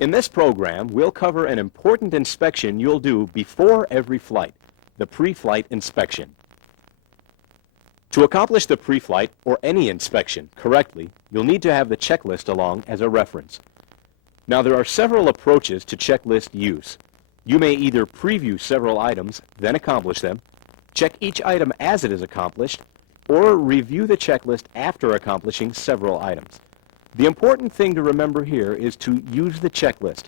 In this program, we'll cover an important inspection you'll do before every flight, the pre-flight inspection. To accomplish the pre-flight or any inspection correctly, you'll need to have the checklist along as a reference. Now, there are several approaches to checklist use. You may either preview several items, then accomplish them, check each item as it is accomplished, or review the checklist after accomplishing several items. The important thing to remember here is to use the checklist.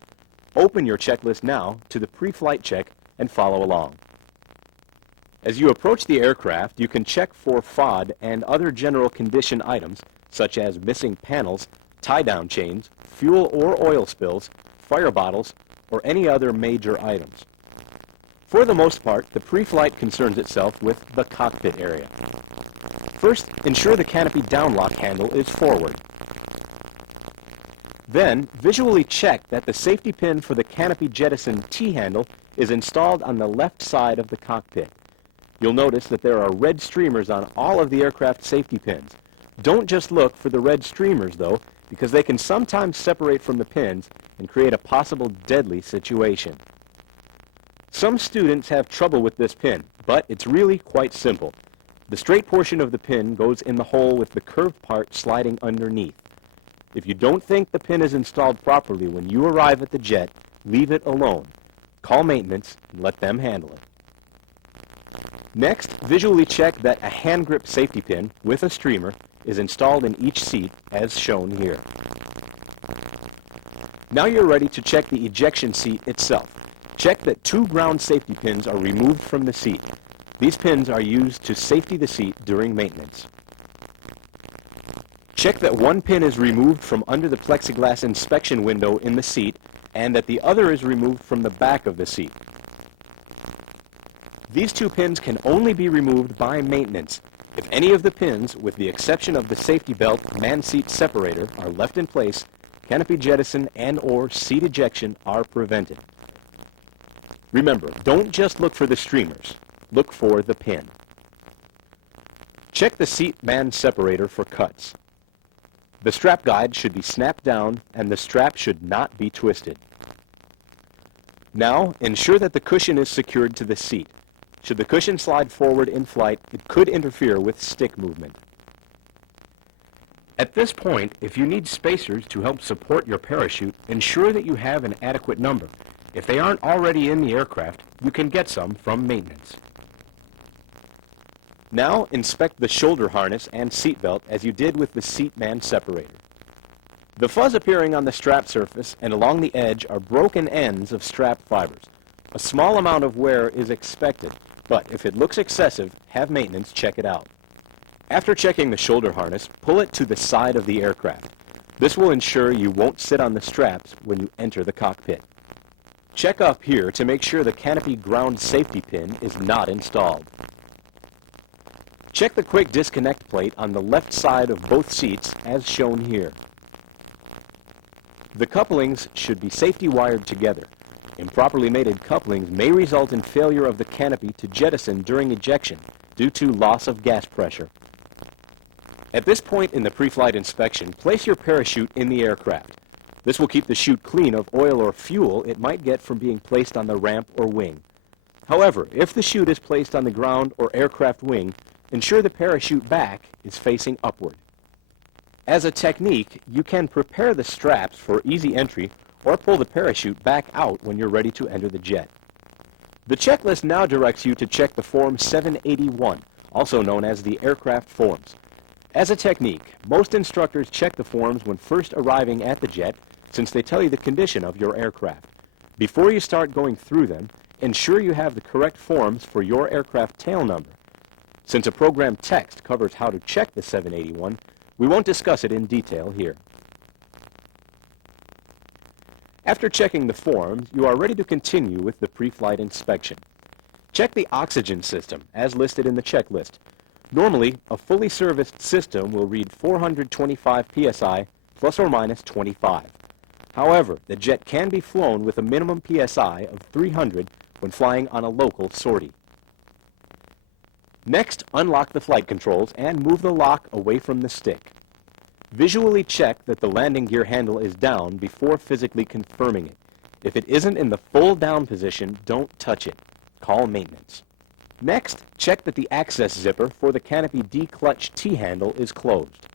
Open your checklist now to the pre-flight check and follow along. As you approach the aircraft, you can check for FOD and other general condition items such as missing panels, tie-down chains, fuel or oil spills, fire bottles, or any other major items. For the most part, the pre-flight concerns itself with the cockpit area. First, ensure the canopy downlock handle is forward. Then, visually check that the safety pin for the canopy jettison T-handle is installed on the left side of the cockpit. You'll notice that there are red streamers on all of the aircraft safety pins. Don't just look for the red streamers, though, because they can sometimes separate from the pins and create a possible deadly situation. Some students have trouble with this pin, but it's really quite simple. The straight portion of the pin goes in the hole with the curved part sliding underneath. If you don't think the pin is installed properly when you arrive at the jet, leave it alone. Call maintenance and let them handle it. Next, visually check that a hand grip safety pin with a streamer is installed in each seat as shown here. Now you're ready to check the ejection seat itself. Check that 2 ground safety pins are removed from the seat. These pins are used to safety the seat during maintenance. Check that 1 pin is removed from under the plexiglass inspection window in the seat and that the other is removed from the back of the seat. These 2 pins can only be removed by maintenance. If any of the pins, with the exception of the safety belt man seat separator, are left in place, canopy jettison and/or seat ejection are prevented. Remember, don't just look for the streamers. Look for the pin. Check the seat man separator for cuts. The strap guide should be snapped down and the strap should not be twisted. Now, ensure that the cushion is secured to the seat. Should the cushion slide forward in flight, it could interfere with stick movement. At this point, if you need spacers to help support your parachute, ensure that you have an adequate number. If they aren't already in the aircraft, you can get some from maintenance. Now, inspect the shoulder harness and seat belt as you did with the seat man separator. The fuzz appearing on the strap surface and along the edge are broken ends of strap fibers. A small amount of wear is expected, but if it looks excessive, have maintenance check it out. After checking the shoulder harness, pull it to the side of the aircraft. This will ensure you won't sit on the straps when you enter the cockpit. Check up here to make sure the canopy ground safety pin is not installed. Check the quick disconnect plate on the left side of both seats as shown here. The couplings should be safety wired together. Improperly mated couplings may result in failure of the canopy to jettison during ejection due to loss of gas pressure. At this point in the pre-flight inspection, place your parachute in the aircraft. This will keep the chute clean of oil or fuel it might get from being placed on the ramp or wing. However, if the chute is placed on the ground or aircraft wing, ensure the parachute back is facing upward. As a technique, you can prepare the straps for easy entry or pull the parachute back out when you're ready to enter the jet. The checklist now directs you to check the Form 781, also known as the aircraft forms. As a technique, most instructors check the forms when first arriving at the jet since they tell you the condition of your aircraft. Before you start going through them, ensure you have the correct forms for your aircraft tail number. Since a program text covers how to check the 781, we won't discuss it in detail here. After checking the forms, you are ready to continue with the pre-flight inspection. Check the oxygen system, as listed in the checklist. Normally, a fully serviced system will read 425 psi plus or minus 25. However, the jet can be flown with a minimum psi of 300 when flying on a local sortie. Next, unlock the flight controls and move the lock away from the stick. Visually check that the landing gear handle is down before physically confirming it. If it isn't in the full down position, don't touch it. Call maintenance. Next, check that the access zipper for the canopy D-clutch T-handle is closed.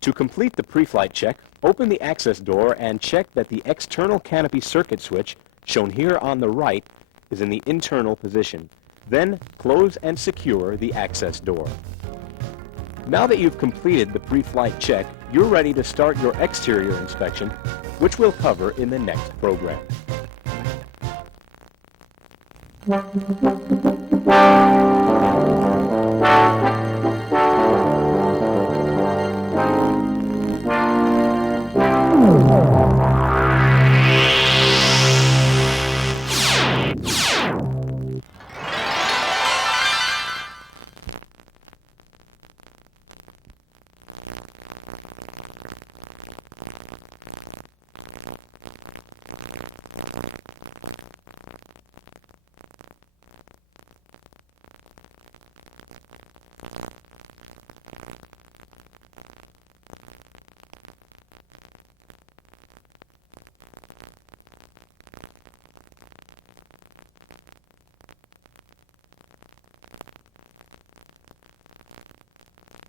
To complete the pre-flight check, open the access door and check that the external canopy circuit switch, shown here on the right, is in the internal position. Then, close and secure the access door. Now that you've completed the pre-flight check, you're ready to start your exterior inspection, which we'll cover in the next program.